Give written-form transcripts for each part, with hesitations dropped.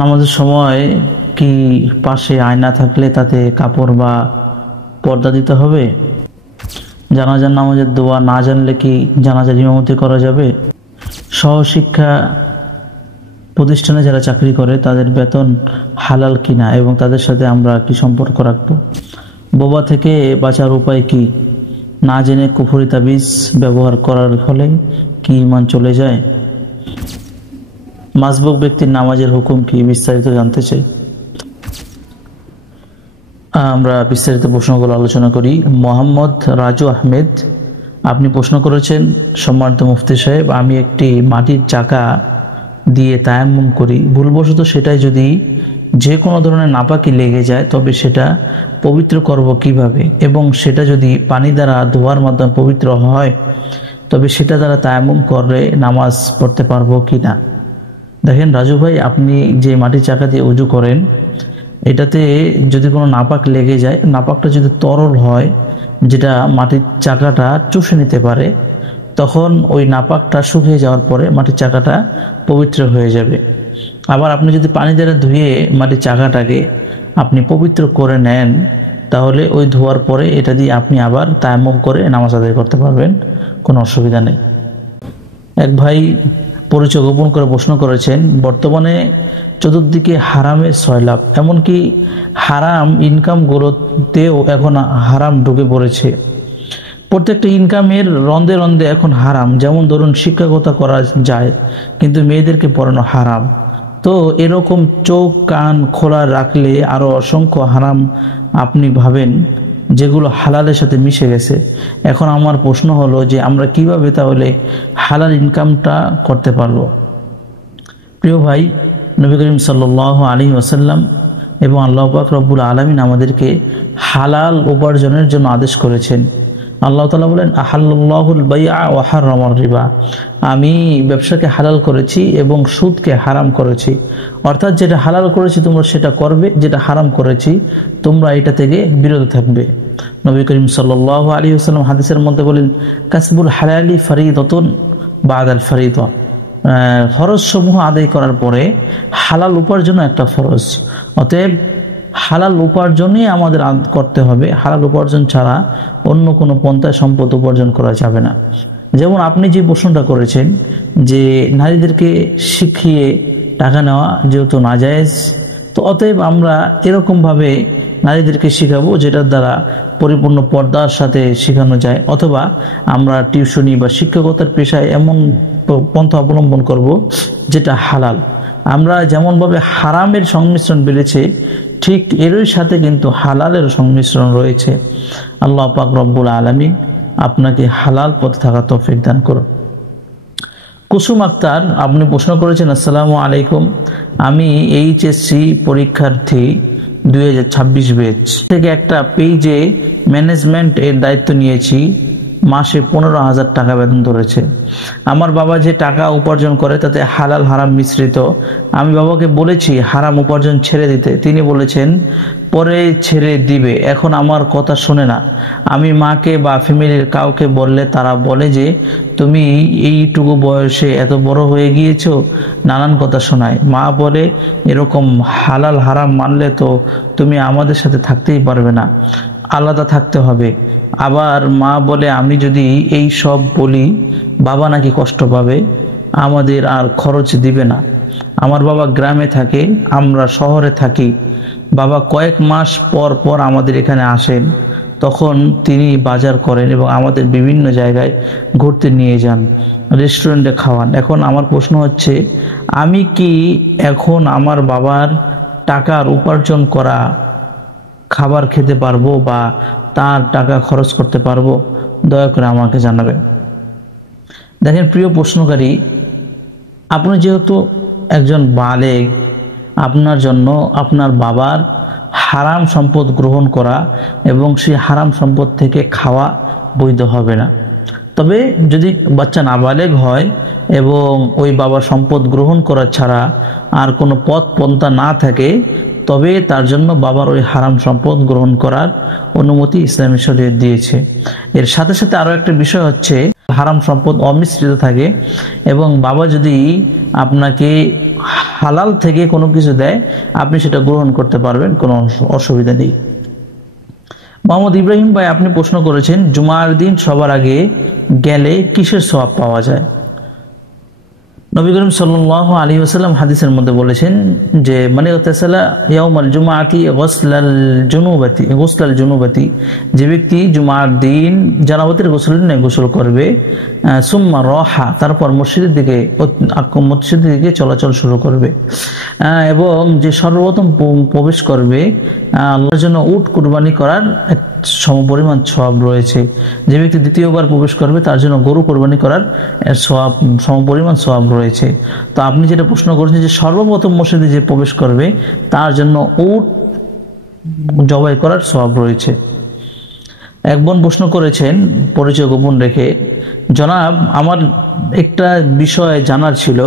নামাজের সময় কি পাশে আয়না থাকলে তাতে কাপড় বা পর্দা দিতে হবে? জানাজার নামাজের দোয়া না জানলে কি জানাজার ইমামতি করা যাবে? সহশিক্ষা প্রতিষ্ঠানে যারা চাকরি করে তাদের বেতন হালাল কিনা এবং তাদের সাথে আমরা কি সম্পর্ক রাখবো? বোবা থেকে বাঁচার উপায় কি? না জেনে কুফরি তাবিজ ব্যবহার করার ফলে কি ঈমান চলে যায়? মাসবুক ব্যক্তির নামাজের হুকুম কি? বিস্তারিত জানতে চাই। আমরা বিস্তারিত প্রশ্নগুলো আলোচনা করি। মোহাম্মদ রাজু আহমেদ আপনি প্রশ্ন করেছেন, সম্মানিত মুফতি সাহেব, আমি একটি মাটির চাকা দিয়ে তায়াম্মুম করি, ভুলবশত সেটাই যদি যে কোনো ধরনের নাপাকি লেগে যায় তবে সেটা পবিত্র করব কিভাবে, এবং সেটা যদি পানি দ্বারা ধোয়ার মাধ্যমে পবিত্র হয় তবে সেটা দ্বারা তায়াম্মুম করে নামাজ পড়তে পারবো কি না? দেখেন রাজু ভাই, আপনি যে মাটির চাকা দিয়ে উজু করেন এটাতে যদি কোনো নাপাক লেগে যায়, নাপাকটা যদি তরল হয় যেটা মাটির চাকাটা চুষে নিতে পারে, তখন ওই নাপাকটা শুকিয়ে যাওয়ার পরে মাটির চাকাটা পবিত্র হয়ে যাবে। আবার আপনি যদি পানি দ্বারা ধুয়ে মাটির চাকাটাকে আপনি পবিত্র করে নেন তাহলে ওই ধোয়ার পরে এটা দিয়ে আপনি আবার তায়াম্মুম করে নামাজ আদায় করতে পারবেন, কোনো অসুবিধা নেই। এক ভাই পরিচয় গোপন করে প্রশ্ন করেছেন, বর্তমানে চতুর্দিকে হারামের সয়লাব, এমনকি হারাম ইনকামগুলোতেও এখন হারাম ঢুকে পড়েছে। প্রত্যেকটা ইনকামের রন্ধে রন্ধে এখন হারাম। যেমন ধরুন শিক্ষকতা করা যায় কিন্তু মেয়েদেরকে পড়ানো হারাম। তো এরকম চোখ কান খোলা রাখলে আরো অসংখ্য হারাম আপনি ভাবেন যেগুলো হালালের সাথে মিশে গেছে। এখন আমার প্রশ্ন হলো যে আমরা কিভাবে তাহলে হালাল ইনকামটা করতে পারবো? প্রিয় ভাই, নবী করিম সাল্লাল্লাহু আলাইহি ওয়াসাল্লাম এবং আল্লাহ পাক রব্বুল আলামিন আমাদেরকে হালাল উপার্জনের জন্য আদেশ করেছেন। আল্লাহ তাআলা বলেন, আহাল্লাল্লাহুল বাইআ ওয়া হারামার রিবা, আমি ব্যবসাকে হালাল করেছি এবং সুদকে হারাম করেছি। অর্থাৎ যেটা হালাল করেছি তোমরা সেটা করবে, যেটা হারাম করেছি তোমরা এটা থেকে বিরত থাকবে। নবী করিম সাল্লাল্লাহু আলাইহি ওয়াসাল্লাম হাদিসের মধ্যে বলেন, কাসবুল হালালি ফরিদাতুন বাদাল ফরিদা, ফরজ সমূহ আদায় করার পরে হালাল উপার্জন একটা ফরজ। অতএব হালাল উপার্জনই আমাদের করতে হবে। হালাল উপার্জন ছাড়া অন্য কোনো পন্থায় সম্পদ উপার্জন করা যাবে না। যেমন আপনি যে প্রশ্নটা করেছেন যে নারীদেরকে শিখিয়ে টাকা নেওয়া যেহেতু নাজায়েজ, তো অতএব আমরা এরকমভাবে নারীদেরকে শেখাবো যেটার দ্বারা পরিপূর্ণ পর্দার সাথে শেখানো যায়, অথবা আমরা টিউশনি বা শিক্ষকতার পেশায় এমন পন্থা অবলম্বন করব যেটা হালাল। আমরা যেমনভাবে হারামের সংমিশ্রণ বেড়েছে ঠিক এরই সাথে কিন্তু হালালের সংমিশ্রণ রয়েছে। আল্লাহ পাক রব্বুল আলামিন আপনাকে হালাল পথে থাকা তৌফিক দান করুন। কুসুম আক্তার আপনি প্রশ্ন করেছেন, আসসালামু আলাইকুম, আমি এইচএসসি পরীক্ষার্থী 2026 ব্যাচ থেকে একটা পেজে ম্যানেজমেন্ট এর দায়িত্ব নিয়েছি। মাসে 15,000 টাকা বেতন ধরেছে। আমার বাবা যে টাকা উপার্জন করে তাতে হালাল হারাম মিশ্রিত। আমি বাবাকে বলেছি হারাম উপার্জন ছেড়ে দিতে, তিনি বলেছেন পরে ছেড়ে দিবে, এখন আমার কথা শুনে না। আমি মাকে বা ফ্যামিলির কাউকে বললে তারা বলে যে তুমি এইটুকু বয়সে এত বড় হয়ে গিয়েছো, নানান কথা শোনায়। মা বলে এরকম হালাল হারাম মানলে তো তুমি আমাদের সাথে থাকতেই পারবে না, আলাদা থাকতে হবে। আবার মা বলে আমি যদি এই সব বলি বাবা নাকি কষ্ট পাবে, আমাদের আর খরচ দিবে না। আমার বাবা গ্রামে থাকে, আমরা শহরে থাকি। বাবা কয়েক মাস পর পর আমাদের এখানে আসেন, তখন তিনি বাজার করেন এবং আমাদের বিভিন্ন জায়গায় ঘুরতে নিয়ে যান, রেস্টুরেন্টে খাওয়ান। এখন আমার প্রশ্ন হচ্ছে, আমি কি এখন আমার বাবার টাকার উপার্জন করা খাবার খেতে পারবো বা তার টাকা খরচ করতে পারবো? দয়া করে আমাকে জানাবেন। দেখেন প্রিয় প্রশ্নকারী, আপনি যেহেতু একজন বালেগ, আপনার জন্য আপনার বাবার হারাম সম্পদ গ্রহণ করা এবং সেই হারাম সম্পদ থেকে খাওয়া বৈধ হবে না। তবে যদি বাচ্চা নাবালেগ হয় এবং ওই বাবার সম্পদ গ্রহণ করা ছাড়া আর কোনো পথ পন্থা না থাকে তবে তার জন্য বাবার ওই হারাম সম্পদ গ্রহণ করার অনুমতি ইসলামী শরীয়ত দিয়েছে। এর সাথে সাথে আরো একটা বিষয় হচ্ছে হারাম সম্পদ অমিশ্রিত থাকে এবং বাবা যদি আপনাকে হালাল থেকে কোনো কিছু দেয় আপনি সেটা গ্রহণ করতে পারবেন, কোনো অসুবিধা নেই। মোহাম্মদ ইব্রাহিম ভাই আপনি প্রশ্ন করেছেন জুমার দিন সবার আগে গেলে কিসের সওয়াব পাওয়া যায়? নবী করিম সাল্লাল্লাহু আলাইহি ওয়াসাল্লাম হাদিসের মধ্যে বলেছেন যে মানে ইগতাসালা ইয়াউমাল জুমআতি গুসলাল জুনুবাতি, যে ব্যক্তি জুমার দিন জানাবতের গোসল নিয়ে গোসল করবে, সুম্মা রাহা, তারপর মসজিদের দিকে চলাচল শুরু করবে, এবং যে সর্বপ্রথম প্রবেশ করবে আল্লাহর জন্য উট কুরবানি করার এক সমপরিমাণ সওয়াব রয়েছে। যে ব্যক্তি দ্বিতীয়বার প্রবেশ করবে তার জন্য গরু কোরবানি করার সওয়াব সমপরিমাণ সওয়াব রয়েছে। তো আপনি যেটা প্রশ্ন করেছেন যে সর্বপ্রথম মসজিদে যে প্রবেশ করবে তার জন্য উট জবাই করার সওয়াব রয়েছে। এক বোন প্রশ্ন করেছেন পরিচয় গোপন রেখে, জনাব আমার একটা বিষয় জানার ছিল,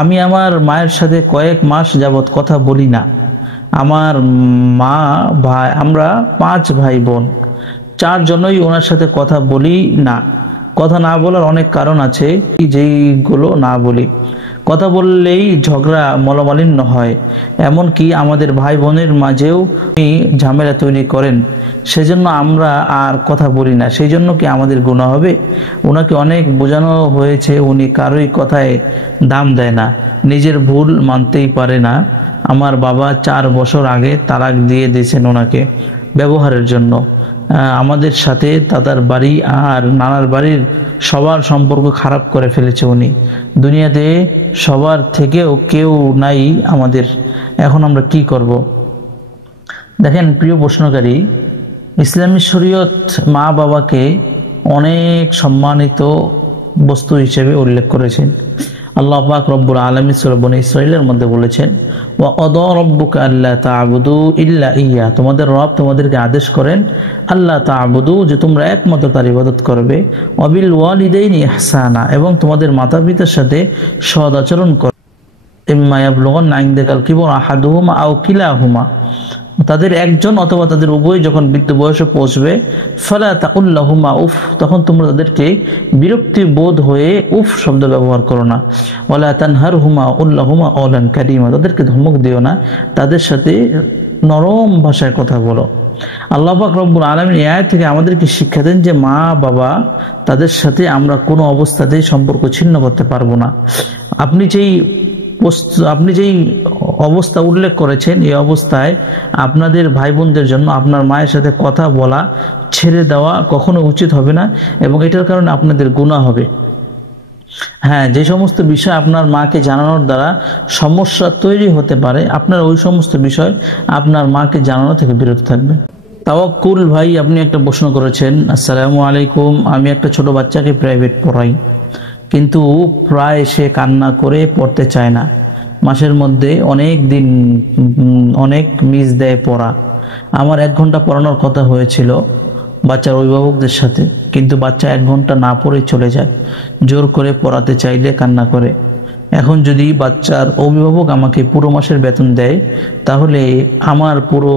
আমি আমার মায়ের সাথে কয়েক মাস যাবৎ কথা বলি না। আমার মা ভাই, আমরা 5 ভাই বোন, 4 জনই ওনার সাথে কথা বলি না। কথা না বলার অনেক কারণ আছে, যেইগুলো না বলি। কথা বললেই ঝগড়া মলমালিন্য হয়, এমনকি আমাদের ভাই বোনের মাঝেও ঝামেলা তৈরি করেন। সেজন্য আমরা আর কথা বলি না। সেই জন্য কি আমাদের গুনাহ হবে? ওনাকে অনেক বোঝানো হয়েছে, উনি কারোই কথায় দাম দেয় না, নিজের ভুল মানতেই পারে না। আমার বাবা 4 বছর আগে তালাক দিয়ে দিয়েছেন ওনাকে ব্যবহারের জন্য। আমাদের সাথে দাদার বাড়ি আর নানার বাড়ির সবার সম্পর্ক খারাপ করে ফেলেছে উনি। দুনিয়াতে সবার থেকেও কেউ নাই আমাদের, এখন আমরা কি করব? দেখেন প্রিয় প্রশ্নকারী, ইসলামী শরীয়ত মা বাবাকে অনেক সম্মানিত বস্তু হিসেবে উল্লেখ করেছেন। আল্লাহ পাক রব্বুল আলামিন সূরা বনী ইসরাঈলের মধ্যে বলেছেন, ওয়া ক্বাদা রাব্বুকা আল্লা তা'বুদু ইল্লা ইয়্যা, তোমাদের রব তোমাদেরকে আদেশ করেন আল্লাহ তা'বুদু, যে তোমরা একমাত্র তার ইবাদত করবে, ওয়া বিল ওয়ালিদাইনি ইহসানা, এবং তোমাদের মাতা-পিতার সাথে সৎ আচরণ করবে। ইম্মা ইয়াবলুগান্না ইনদাকাল কিবরা আহাদুহুমা আও কিলাহুমা, তাদের একজন অথবা তাদের উভয় যখন বৃদ্ধ বয়সে পৌঁছবে, ফালা তাকুল লাহুমা উফ, তখন তোমরা তাদেরকে বিরক্তি বোধ হয়ে উফ শব্দ ব্যবহার করো না। ওয়ালা তানহারহুমা উল্লাহুমা কওলান কারীমা, তাদেরকে ধমক দিও না, তাদের সাথে নরম ভাষায় কথা বলো। আল্লাহ পাক রব্বুল আলামিন এই আয়াত থেকে আমাদেরকে শিক্ষা দেন যে মা বাবা তাদের সাথে আমরা কোনো অবস্থাতেই সম্পর্ক ছিন্ন করতে পারবো না। আপনি যেই অবস্থা উল্লেখ করেছেন, এই অবস্থায় আপনাদের ভাই বোনদের জন্য আপনার মায়ের সাথে কথা বলা ছেড়ে দেওয়া কখনো উচিত হবে না, এবং এটার কারণে আপনাদের গুনাহ হবে। হ্যাঁ, যে সমস্ত বিষয় আপনার মাকে জানানোর দ্বারা সমস্যা তৈরি হতে পারে, আপনার ওই সমস্ত বিষয় আপনার মাকে জানানো থেকে বিরত থাকবেন। তাওয়াক্কুল ভাই আপনি একটা প্রশ্ন করেছেন, আসসালামু আলাইকুম, আমি একটা ছোট বাচ্চাকে প্রাইভেট পড়াই, কিন্তু প্রায় সে কান্না করে পড়তে চায় না। মাসের মধ্যে অনেক মিস দেয় পড়া। আমার 1 ঘন্টা পড়ানোর কথা হয়েছিল বাচ্চার অভিভাবকদের সাথে, কিন্তু বাচ্চা 1 ঘন্টা না পড়ে চলে যায়। জোর করে পড়াতে চাইলে কান্না করে। এখন যদি বাচ্চার অভিভাবক আমাকে পুরো মাসের বেতন দেয়, তাহলে আমার পুরো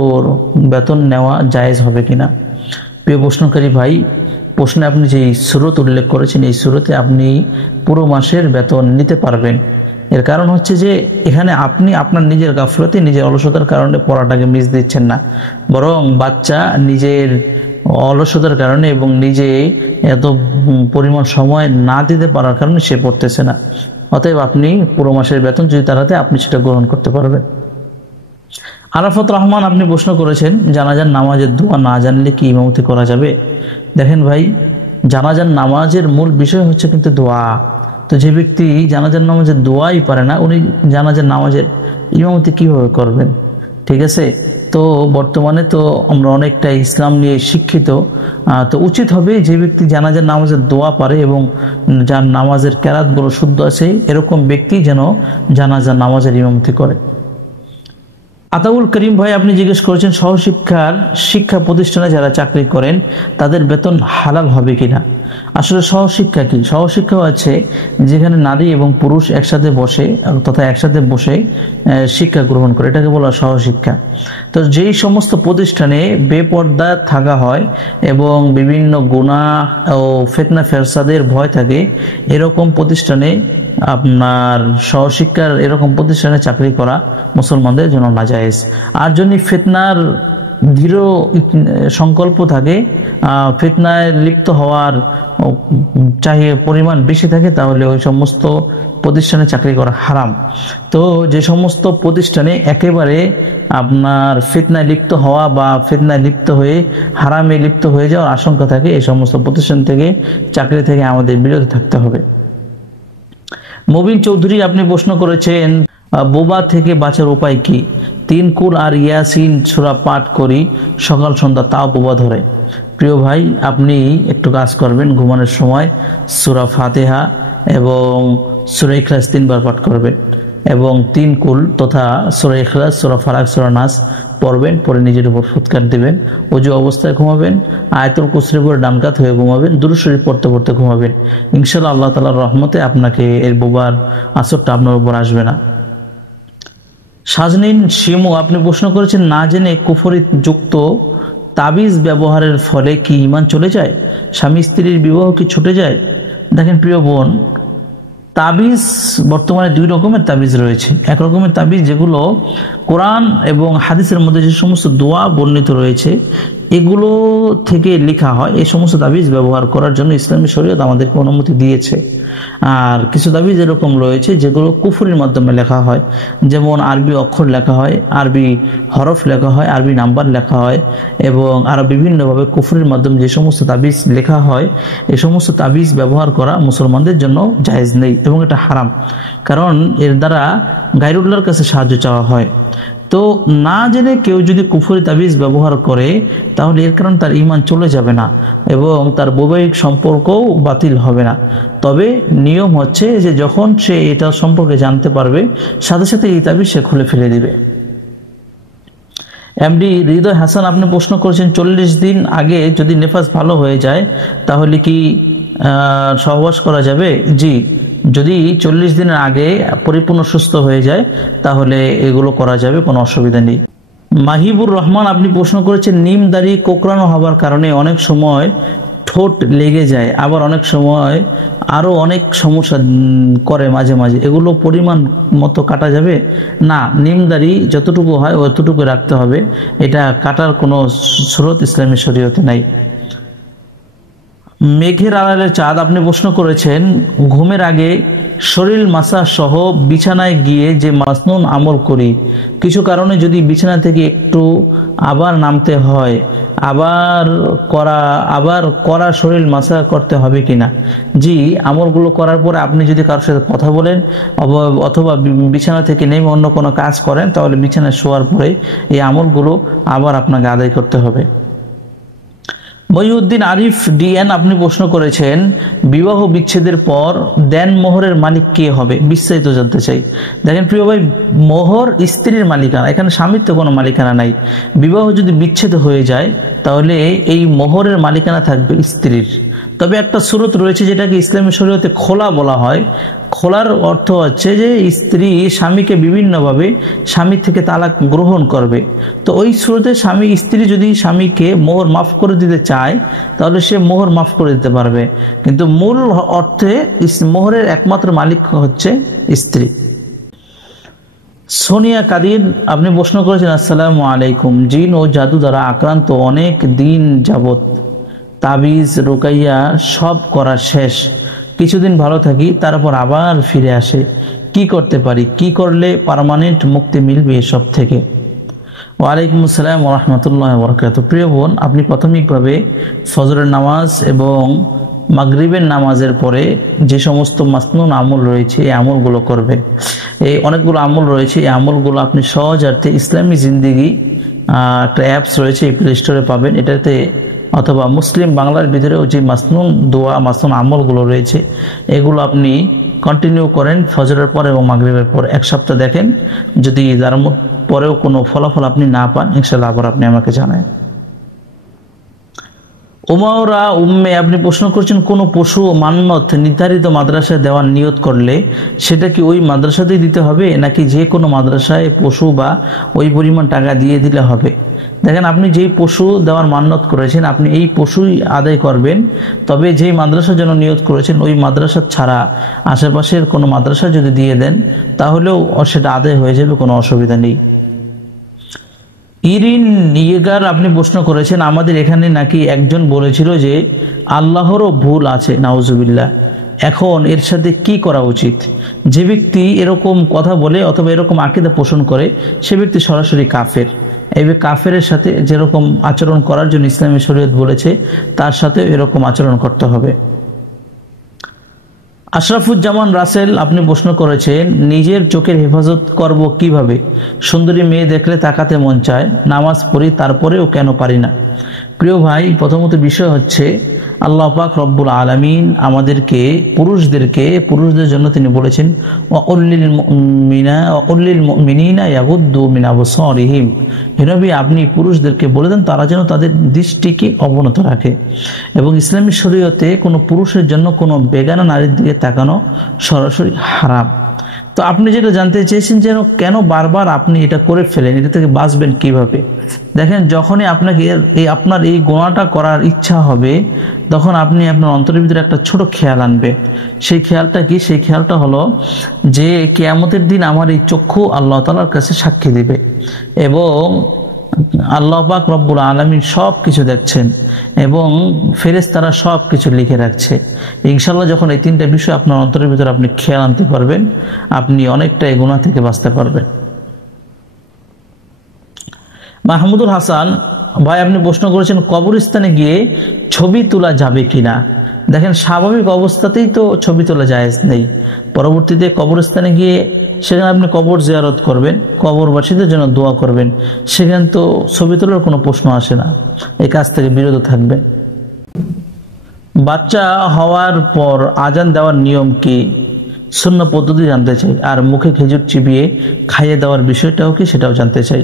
বেতন নেওয়া জায়েজ হবে কিনা? প্রিয় প্রশ্নকারী ভাই, প্রশ্নে আপনি যে সূরত উল্লেখ করেছেন, এই সূরতে আপনি পুরো মাসের বেতন নিতে পারবেন। এর কারণ হচ্ছে যে এখানে আপনি আপনার নিজের গাফলতি, নিজের অলসতার কারণে পড়াটাকে মিস দিচ্ছেন না, বরং বাচ্চা নিজের অলসতার কারণে এবং নিজে এত পরিমাণ সময় না দিতে পারার কারণে সে পড়তেছে না। অতএব আপনি পুরো মাসের বেতন যদি তার হাতে, আপনি সেটা গ্রহণ করতে পারবেন। আরাফাত রহমান আপনি প্রশ্ন করেছেন জানাজার নামাজের দোয়া না জানলে কি ইমামতি করা যাবে? দেখেন ভাই, জানাজার নামাজের মূল বিষয় হচ্ছে কিন্তু দোয়া। তো যে ব্যক্তি জানাজার নামাজের দোয়াই পারে না, উনি জানাজার নামাজের ইমামতি কিভাবে করবেন? ঠিক আছে, তো বর্তমানে তো আমরা অনেকটা ইসলাম নিয়ে শিক্ষিত, তো উচিত হবে যে ব্যক্তি জানাজার নামাজের দোয়া পারে এবং যার নামাজের কেরাতগুলো শুদ্ধ আছে, এরকম ব্যক্তি যেন জানাজার নামাজের ইমামতি করে। আতাউল করিম ভাই আপনি জিজ্ঞেস করেছেন শিক্ষা প্রতিষ্ঠানে যারা চাকরি করেন তাদের বেতন হালাল হবে কিনা? আসলে সহশিক্ষা কি? সহশিক্ষা আছে যেখানে নারী এবং পুরুষ একসাথে বসে তথা একসাথে বসে শিক্ষা গ্রহণ করে, এটাকে বলা সহশিক্ষা। তো যেই সমস্ত প্রতিষ্ঠানে বেপর্দা থাকা হয় এবং বিভিন্ন গুনাহ ও ফিতনা ফেসাদের ভয় থাকে, এরকম প্রতিষ্ঠানে আপনার সহশিক্ষার এরকম প্রতিষ্ঠানে চাকরি করা মুসলমানদের জন্য নাজায়েজ। আর যদি ফিতনার দৃঢ় সংকল্প থাকে, ফিতনায় লিপ্ত হওয়ার চাহিদা পরিমাণ বেশি থাকে, তাহলে ওই সমস্ত প্রতিষ্ঠানে চাকরি করা হারাম। তো যে সমস্ত প্রতিষ্ঠানে একেবারে আপনার ফিতনায় লিপ্ত হওয়া বা ফিতনায় লিপ্ত হয়ে হারামে লিপ্ত হয়ে যাওয়ার আশঙ্কা থাকে, এই সমস্ত প্রতিষ্ঠান থেকে চাকরি থেকে আমাদের বিরত থাকতে হবে। মুবিন চৌধুরী আপনি প্রশ্ন করেছেন, বোবা থেকে বাঁচার উপায় কি? 3 কুল আর ইয়াসিন সূরা পাঠ করি সকাল সন্ধ্যা, তাও বোবা ধরে। প্রিয় ভাই, আপনি একটু কাজ করবেন, ঘুমানোর সময় সূরা ফাতিহা এবং সূরা ইখলাস 3 বার পাঠ করবেন এবং 3 কুল তথা সূরা ইখলাস, সূরা ফালাক, সূরা নাস পড়বেন, পরে নিজের উপর ফুৎকার দিবেন, ওযু অবস্থায় ঘুমাবেন, আয়াতুল কুরসির উপর ডান কাত হয়ে ঘুমাবেন, দুরূদ শরীফ পড়তে পড়তে ঘুমাবেন। ইনশাআল্লাহ আল্লাহ তাআলার রহমতে আপনাকে এর বোবার আসরটা আপনার উপর আসবে না। সাজনিন শিমু আপনি প্রশ্ন করেছেন, না জেনে কুফরি যুক্ত তাবিজ ব্যবহারের ফলে কি ঈমান চলে যায়? স্বামী স্ত্রীর বিবাহ কি ছুটে যায়? দেখেন প্রিয় বোন, তাবিজ বর্তমানে 2 রকমের তাবিজ রয়েছে। এক রকমের তাবিজ যেগুলো কোরআন এবং হাদিসের মধ্যে যে সমস্ত দোয়া বর্ণিত রয়েছে এগুলো থেকে লেখা হয়, এই সমস্ত তাবিজ ব্যবহার করার জন্য ইসলামী শরীয়ত আমাদেরকে অনুমতি দিয়েছে। আর কিছু তাবিজ এরকম রয়েছে যেগুলো কুফরির মাধ্যমে লেখা হয়, যেমন আরবি অক্ষর লেখা হয়, আরবি হরফ লেখা হয়, আরবি নাম্বার লেখা হয় এবং আরো বিভিন্নভাবে কুফরির মাধ্যমে যে সমস্ত তাবিজ লেখা হয়, এই সমস্ত তাবিজ ব্যবহার করা মুসলমানদের জন্য জায়েজ নেই এবং এটা হারাম, কারণ এর দ্বারা গায়রুল্লাহর কাছে সাহায্য চাওয়া হয়। তো না জেনে কেউ যদি কুফরি তাবিজ ব্যবহার করে তাহলে এর কারণ তার ঈমান চলে যাবে না এবং তার বৈবাহিক সম্পর্কও বাতিল হবে না। তবে নিয়ম হচ্ছে যে যখন সে এটা সম্পর্কে জানতে পারবে সাথে সাথে এই তাবিজ সে খুলে ফেলে দিবে। এমডি হৃদয় হাসান আপনি প্রশ্ন করেছেন, 40 দিন আগে যদি নেফাস ভালো হয়ে যায় তাহলে কি সহবাস করা যাবে? জি, যদি 40 দিনের আগে পরিপূর্ণ সুস্থ হয়ে যায় তাহলে এগুলো করা যাবে, কোনো অসুবিধা নেই। মাহিবুর রহমান আপনি প্রশ্ন করেছেন, নিম দাড়ি কোঁকড়ানো হবার কারণে অনেক সময় ঠোঁট লেগে যায়, আবার অনেক সময় আরো অনেক সমস্যা করে মাঝে মাঝে, এগুলো পরিমাণ মতো কাটা যাবে? না, নিম দাড়ি যতটুকু হয় অতটুকু রাখতে হবে, এটা কাটার কোনো স্রোত ইসলামী শরীয়তে নাই। মেঘের আড়ালে চাঁদ আপনি প্রশ্ন করেছেন, ঘুমের আগে শরীর মাসা সহ বিছানায় গিয়ে যে মাসনুন আমল করি, কিছু কারণে যদি বিছানা থেকে একটু আবার নামতে হয়, আবার করা শরীর মাসা করতে হবে কিনা? জি, আমলগুলো করার পরে আপনি যদি কারোর সাথে কথা বলেন অথবা বিছানা থেকে নেমে অন্য কোনো কাজ করেন তাহলে বিছানায় শোয়ার পরে এই আমলগুলো আবার আপনাকে আদায় করতে হবে। মহিউদ্দিন আরিফ ডিএন আপনি প্রশ্ন করেছেন, বিবাহ বিচ্ছেদের পর দেন মোহরের মালিক কে হবে? বিস্তারিত জানতে চাই। দেখেন প্রিয় ভাই, মোহর স্ত্রীর মালিকানা, এখানে স্বামীর তো কোনো মালিকানা নাই। বিবাহ যদি বিচ্ছেদ হয়ে যায় তাহলে এই মোহরের মালিকানা থাকবে স্ত্রীর। তবে একটা সুরত রয়েছে যেটাকে ইসলামী শরীয়তে খোলা বলা হয়। খোলার অর্থ হচ্ছে যে স্ত্রী স্বামীকে বিভিন্নভাবে স্বামী থেকে তালাক গ্রহণ করবে। তো ওই সুরতে স্ত্রী যদি স্বামীকে মোহর মাফ করে দিতে চায় তাহলে সে মোহর মাফ করে দিতে পারবে, কিন্তু মূল অর্থে মোহরের একমাত্র মালিক হচ্ছে স্ত্রী। সোনিয়া কাদির আপনি প্রশ্ন করেছেন, আসসালামু আলাইকুম, জিন ও জাদু দ্বারা আক্রান্ত অনেক দিন যাবত তাবিজ রুকাইয়া সব করা শেষ, কিছুদিন ভালো থাকি তারপর আবার ফিরে আসে, কি করতে পারি? কি করলে পার্মানেন্ট মুক্তি মিলবে এসব থেকে? ওয়ালাইকুম আসসালাম ওয়া রাহমাতুল্লাহি ওয়া বারাকাতুহু। প্রিয় বোন, আপনি প্রাথমিকভাবে ফজরের নামাজ এবং মাগরিবের নামাজের পরে যে সমস্ত মাসনুন আমল রয়েছে এই আমলগুলো করবেন। এই অনেকগুলো আমল রয়েছে, এই আমলগুলো আপনি সহজার্থে ইসলামী জিন্দেগি একটা অ্যাপস রয়েছে, এই প্লে স্টোরে পাবেন, এটাতে অথবা মুসলিম বাংলার ভিতরেও যে মাসনুন দোয়া মাসনুন আমলগুলো রয়েছে এগুলো আপনি কন্টিনিউ করেন ফজরের পর এবং মাগরিবের পর, 1 সপ্তাহ দেখেন। যদি তার পরেও কোনো ফলাফল আপনি না পান ইনশাআল্লাহ আবার আপনি আমাকে জানান। উমাওরা উম্মে আপনি প্রশ্ন করছেন, কোনো পশু মান্নত নির্ধারিত মাদ্রাসায় দেওয়ার নিয়ত করলে সেটা কি ওই মাদ্রাসাতেই দিতে হবে, নাকি যে কোনো মাদ্রাসায় পশু বা ওই পরিমাণ টাকা দিয়ে দিলে হবে? দেখেন, আপনি যেই পশু দেওয়ার মান্নত করেছেন আপনি এই পশুই আদায় করবেন। তবে যেই মাদ্রাসার জন্য নিয়ত করেছেন ওই মাদ্রাসা ছাড়া আশেপাশের কোনো মাদ্রাসা যদি দিয়ে দেন তাহলেও সেটা আদায় হয়ে যাবে, কোনো অসুবিধা নেই। ইরিন নিয়েগার আপনি প্রশ্ন করেছেন, আমাদের এখানে নাকি একজন বলেছিল যে আল্লাহরও ভুল আছে, নাউজুবিল্লাহ। এখন এর সাথে কি করা উচিত? যে ব্যক্তি এরকম কথা বলে অথবা এরকম আকীদা পোষণ করে সে ব্যক্তি সরাসরি কাফের। এই কাফেরের সাথে যেরকম আচরণ করার জন্য ইসলামী শরীয়ত বলেছে তার সাথে এরকম আচরণ করতে হবে। আশরাফুজ্জামান রাসেল আপনি প্রশ্ন করেছেন, নিজের চোখের হেফাজত করব কিভাবে? সুন্দরী মেয়ে দেখলে তাকাতে মন চায়, নামাজ পড়ি তারপরেও কেন পারি না? প্রিয় ভাই, প্রথমত বিষয় হচ্ছে আল্লাহ পাক রব্বুল আলামিন আমাদেরকে পুরুষদের জন্য তিনি বলেছেন ওয়াকুল্লিল মুমিনিনা ইয়াগুদ্দু মিন আবসারিহিম। হে নবী, আপনি পুরুষদেরকে বলে দেন তারা যেন তাদের দৃষ্টিকে অবনত রাখে। এবং ইসলামী শরীয়তে কোনো পুরুষের জন্য কোনো বেগানা নারীর দিকে তাকানো সরাসরি হারাম। তো আপনি যেটা জানতে চেয়েছেন যেন কেন বারবার আপনি এটা করে ফেলেন, এটা থেকে বাঁচবেন কিভাবে? দেখেন, যখনই আপনাকে আপনার এই গুনাহটা করার ইচ্ছা হবে তখন আপনি আপনার অন্তরের ভিতরে একটা ছোট খেয়াল আনবে। সেই খেয়ালটা কি? সেই খেয়ালটা হলো যে কিয়ামতের দিন আমার এই চক্ষু আল্লাহ তাআলার কাছে সাক্ষী দিবে এবং আল্লাহ পাক রব্বুল আলামিন সব কিছু দেখছেন এবং ফেরেশতারা সব কিছু লিখে রাখছে। ইনশাআল্লাহ যখন এই তিনটা বিষয় আপনার অন্তরের ভিতরে আপনি খেয়াল আনতে পারবেন, আপনি অনেকটা এই গুনাহ থেকে বাঁচতে পারবেন। মাহমুদুল হাসান ভাই আপনি প্রশ্ন করেছেন, কবরস্থানে গিয়ে ছবি তোলা যাবে কিনা? দেখেন, স্বাভাবিক অবস্থাতেই তো ছবি তোলা জায়েজ নেই। পরবর্তীতে কবরস্থানে গিয়ে সেখানে আপনি কবর জিয়ারত করবেন, কবরবাসীদের জন্য দোয়া করবেন, সেখানে তো ছবি তোলার কোনো প্রশ্ন আসে না। এই কাজ থেকে বিরত থাকবেন। বাচ্চা হওয়ার পর আজান দেওয়ার নিয়ম কি? সুন্নাহ পদ্ধতি জানতে চাই। আর মুখে খেজুর চিবিয়ে খাইয়ে দেওয়ার বিষয়টাও কি, সেটাও জানতে চাই।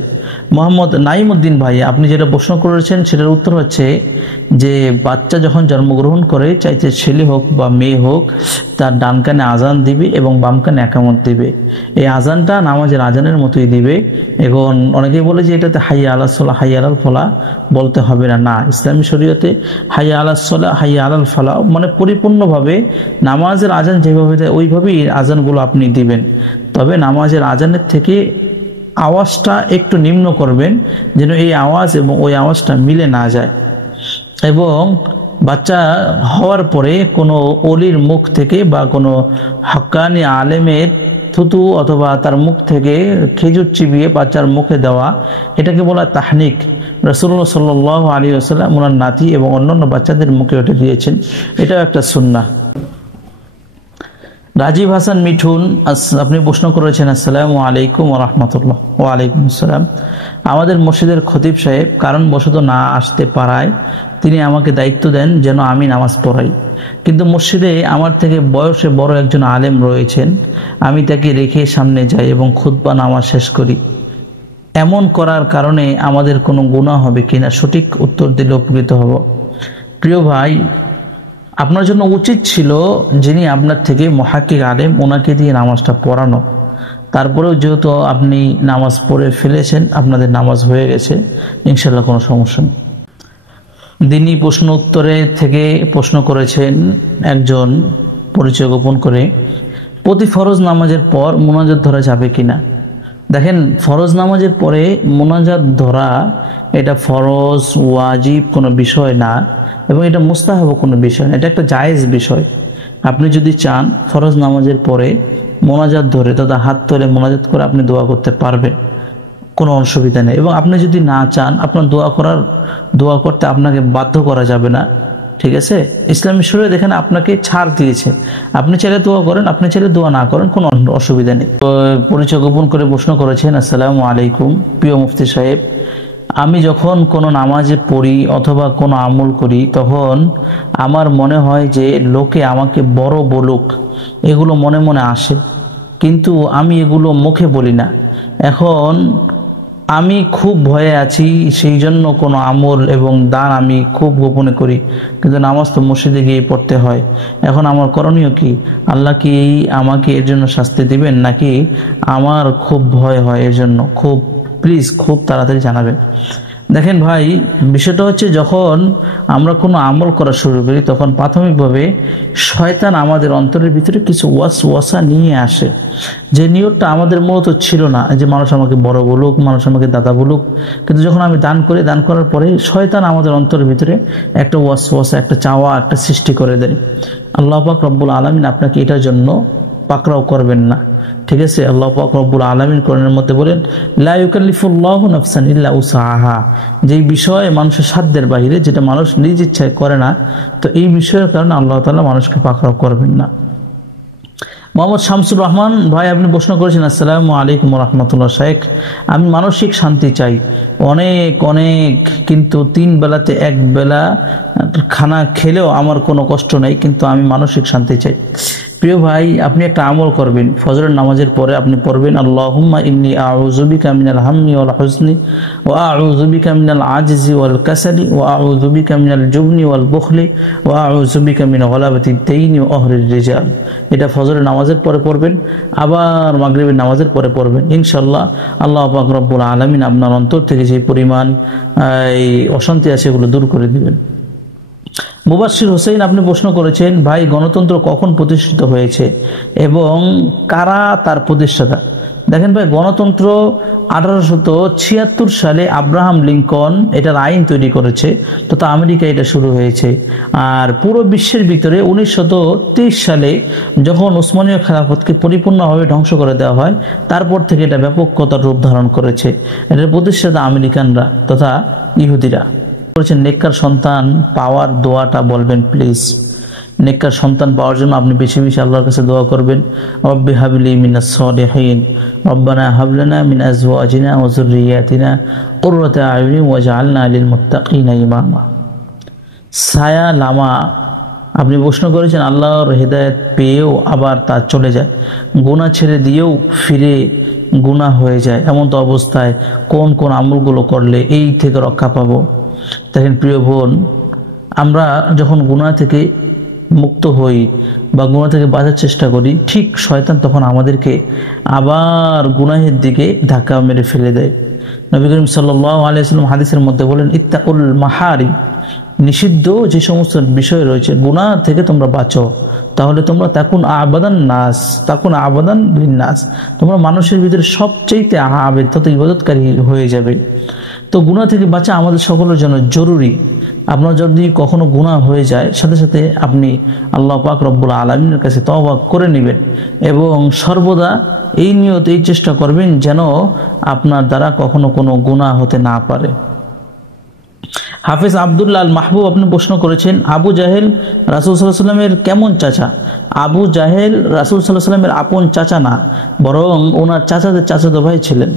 মোহাম্মদ নাইমুদ্দিন ভাই আপনি যেটা প্রশ্ন করেছেন সেটার উত্তর হচ্ছে যে বাচ্চা যখন জন্মগ্রহণ করে, চাইতে ছেলে হোক বা মেয়ে হোক, তার ডান কানে আজান দিবে এবং বাম কানে একামত দিবে। এই আজানটা নামাজের আজানের মতোই দিবে। এখন অনেকেই বলে যে এটাতে হাইয়া আলাস সালাহ হাইয়া আলাল ফালাহ বলতে হবে না। না, ইসলামী শরীয়তে হাইয়া আলাস সালাহ হাইয়া আলাল ফালাহ মানে পরিপূর্ণভাবে নামাজের আজান যেভাবে দেয় ওইভাবেই আজানগুলো আপনি দিবেন। তবে নামাজের আজানের থেকে আওয়াজটা একটু নিম্ন করবেন যেন এই আওয়াজ এবং ওই আওয়াজটা মিলে না যায়। এবং বাচ্চা হওয়ার পরে কোনো অলির মুখ থেকে বা কোনো হক্কানি আলেমের থুতু অথবা তার মুখ থেকে খেজুর চিবিয়ে বাচ্চার মুখে দেওয়া, এটাকে বলা তাহনিক। রাসূলুল্লাহ সাল্লাল্লাহু আলাইহি ওয়াসাল্লাম ওনার নাতি এবং অন্যান্য বাচ্চাদের মুখে ওটা দিয়েছেন, এটাও একটা সুন্নাহ। রাজীব হাসান মিঠুন আপনি প্রশ্ন করেছেন, আসসালামু আলাইকুম ওয়া রাহমাতুল্লাহ। ওয়া আলাইকুম আসসালাম। আমাদের মসজিদের খতিব সাহেব কারণবশত না আসতে পারায় তিনি আমাকে দায়িত্ব দেন যেন আমি নামাজ পড়াই, কিন্তু মসজিদে আমার থেকে বয়সে বড় একজন আলেম রয়েছেন, আমি তাকে রেখে সামনে যাই এবং খুতবা নামাজ শেষ করি। এমন করার কারণে আমাদের কোনো গুনাহ হবে কিনা সঠিক উত্তর দিলে উপকৃত হব। প্রিয় ভাই, আপনার জন্য উচিত ছিল যিনি আপনার থেকে মুহাক্কিক আলেম ওনাকে দিয়ে নামাজটা পড়ানো। তারপরেও যেহেতু আপনি নামাজ পড়ে ফেলেছেন, আপনাদের নামাজ হয়ে গেছে, ইনশাল্লাহ কোনো সমস্যা নেই। দিনী প্রশ্ন উত্তরে থেকে প্রশ্ন করেছেন একজন পরিচয় গোপন করে, প্রতি ফরজ নামাজের পর মোনাজাত ধরা যাবে কিনা? দেখেন, ফরজ নামাজের পরে মোনাজাত ধরা এটা ফরজ ওয়াজিব কোনো বিষয় না এবং এটা মুস্তাহাব কোনো বিষয় না, এটা একটা জায়েজ বিষয়। আপনি যদি চান ফরজ নামাজের পরে মোনাজাত ধরে তথা হাত তুলে মোনাজাত করে আপনি দোয়া করতে পারবেন, কোনো অসুবিধা নেই। এবং আপনি যদি না চান, আপনার দোয়া করতে আপনাকে বাধ্য করা যাবে না, ঠিক আছে? ইসলামী শরীয়ত এখানে আপনাকে ছাড় দিয়েছে, আপনি চাইলে দোয়া করেন, আপনি চাইলে দোয়া না করেন, কোনো অসুবিধা নেই। পরিচয় গোপন করে প্রশ্ন করেছেন, আসসালামু আলাইকুম প্রিয় মুফতি সাহেব, আমি যখন কোনো নামাজে পড়ি অথবা কোনো আমল করি তখন আমার মনে হয় যে লোকে আমাকে বড় বলুক, এগুলো মনে মনে আসে, কিন্তু আমি এগুলো মুখে বলি না। এখন আমি খুব ভয়ে আছি, সেই জন্য কোনো আমল এবং দান আমি খুব গোপনে করি, কিন্তু নামাজ তো মসজিদে গিয়ে পড়তে হয়। এখন আমার করণীয় কি? আল্লাহ কি আমাকে এর জন্য শাস্তি দিবেন, নাকি আমার খুব ভয় হয় এর জন্য? খুব প্লিজ খুব তাড়াতাড়ি জানাবেন। দেখেন ভাই, বিষয়টা হচ্ছে যখন আমরা কোনো আমল করা শুরু করি তখন প্রাথমিকভাবে শয়তান আমাদের অন্তরের ভিতরে কিছু ওয়াসওয়াসা নিয়ে আসে, যে নিয়তটা আমাদের মূলত ছিল না, যে মানুষ আমাকে বড় বলুক, মানুষ আমাকে দাদা বলুক। কিন্তু যখন আমি দান করি, দান করার পরে শয়তান আমাদের অন্তরের ভিতরে একটা ওয়াসওয়াসা, একটা চাওয়া, একটা সৃষ্টি করে দেয়। আল্লাহ পাক রব্বুল আলামিন আপনাকে এটার জন্য পাকড়াও করবেন না, ঠিক আছে? আল্লাহ পাক রব্বুল আলামিন কোরআনের মধ্যে বলেন, লা ইউকাল্লিফুল্লাহু নাফসান ইল্লা উসআহা। যেই বিষয় মানুষের সাধ্যের বাইরে, যেটা মানুষ নিজ ইচ্ছায় করে না, তো এই বিষয়ের কারণে আল্লাহ তাআলা মানুষকে পাকড়াও করবেন না। মোহাম্মদ শামসুর রহমান ভাই, আপনি প্রশ্ন করেছেন, আসসালামু আলাইকুম ওয়া রাহমাতুল্লাহ। শেখ, আমি মানসিক শান্তি চাই অনেক অনেক, কিন্তু 3 বেলাতে 1 বেলা খানা খেলেও আমার কোনো কষ্ট নেই, কিন্তু আমি মানসিক শান্তি চাই। প্রিয় ভাই, আপনি একটা আমল করবেন, ফজরের নামাজের পরে আপনি পড়বেন, আল্লাহুম্মা ইন্নী আউযু বিকা মিনাল হাম্মি ওয়াল হুজনি ওয়া আউযু বিকা মিনাল আজজি ওয়াল কাসালি ওয়া আউযু বিকা মিনাল জুবনি ওয়াল বুখলি ওয়া আউযু বিকা মিন গলাবাতিদ দাইনি ওয়া আহরির রিজাল। এটা ফজরের নামাজের পরে পড়বেন, আবার মাগরিবের নামাজের পরে পড়বেন। ইনশাআল্লাহ আল্লাহ পাক রব্বুল আলামিন আপনার অন্তর থেকে যে পরিমাণ এই অশান্তি আছে এগুলো দূর করে দিবেন। মুবাশশির হোসেন, আপনি প্রশ্ন করেছেন, ভাই গণতন্ত্র কখন প্রতিষ্ঠিত হয়েছে এবং কারা তার প্রতিষ্ঠাতা? দেখেন ভাই, গণতন্ত্র 1876 সালে আব্রাহাম লিঙ্কন এটার আইন তৈরি করেছে, তথা আমেরিকা এটা শুরু হয়েছে। আর পুরো বিশ্বের ভিতরে 1923 সালে যখন উসমানীয় খেলাফতকে পরিপূর্ণভাবে ধ্বংস করে দেওয়া হয়, তারপর থেকে এটা ব্যাপকতার রূপ ধারণ করেছে। এটার প্রতিষ্ঠাতা আমেরিকানরা তথা ইহুদিরা। বলেছেন নেককার সন্তান পাওয়ার দোয়াটা বলবেন প্লিজ। নেককার সন্তান পাওয়ার জন্য আপনি বেশি বেশি আল্লাহর কাছে দোয়া করবেন, রব্বি হাবলি মিনাস সালিহিন, রব্বানা হাব লানা মিন আজওয়াজিনা ওয়া যুররিয়াতিনা কুররাতা আয়ুনিন ওয়াজআলনা লিল মুত্তাকিনা ইমামা। ছায়া লামা, আপনি প্রশ্ন করেছেন, আল্লাহর হেদায়েত পেয়েও আবার তা চলে যায়, গুনাহ ছেড়ে দিয়েও ফিরে গুনাহ হয়ে যায়, এমন তো অবস্থায় কোন কোন আমলগুলো করলে এই থেকে রক্ষা পাবো? দেখেন প্রিয় বোন, আমরা যখন গুনাহ থেকে মুক্ত হই বা গুনাহ থেকে বাঁচার চেষ্টা করি, ঠিক শয়তান তখন আমাদেরকে আবার গুনাহের দিকে ধাক্কা মেরে ফেলে দেয়। নবী করিম সাল্লাল্লাহু আলাইহি ওয়াসাল্লাম হাদিসের মধ্যে বলেন, ইত্তাকুল মাহারিম, নিষিদ্ধ যে সমস্ত বিষয় রয়েছে গুনাহ থেকে তোমরা বাঁচো, তাহলে তোমরা তাকুন আবাদান নাস, তাকুন আবাদান লিন্নাস, তোমরা মানুষের ভিতরে সবচেয়ে আবেদ তথা ইবাদতকারী হয়ে যাবে। তো গুনাহ থেকে বাঁচা আমাদের সকলের জন্য জরুরি। আপনার যদি কখনো গুনাহ হয়ে যায়, সাথে সাথে আপনি আল্লাহ পাক রব্বুল আলামিনের কাছে তওবা করে নেবেন এবং সর্বদা এই নিয়ত, এই চেষ্টা করবেন যেন আপনার দ্বারা কখনো কোনো গুনাহ হতে না পারে। হাফেজ আব্দুল্লাহ আল মাহবুব, আপনি প্রশ্ন করেছেন, আবু জাহেল রাসূল সাল্লাল্লাহু আলাইহি ওয়াসাল্লামের কেমন চাচা? আবু জাহেল রাসূল সাল্লাল্লাহু আলাইহি ওয়াসাল্লামের আপন চাচা না, বরং ওনার চাচাদের চাচাতো ভাই ছিলেন।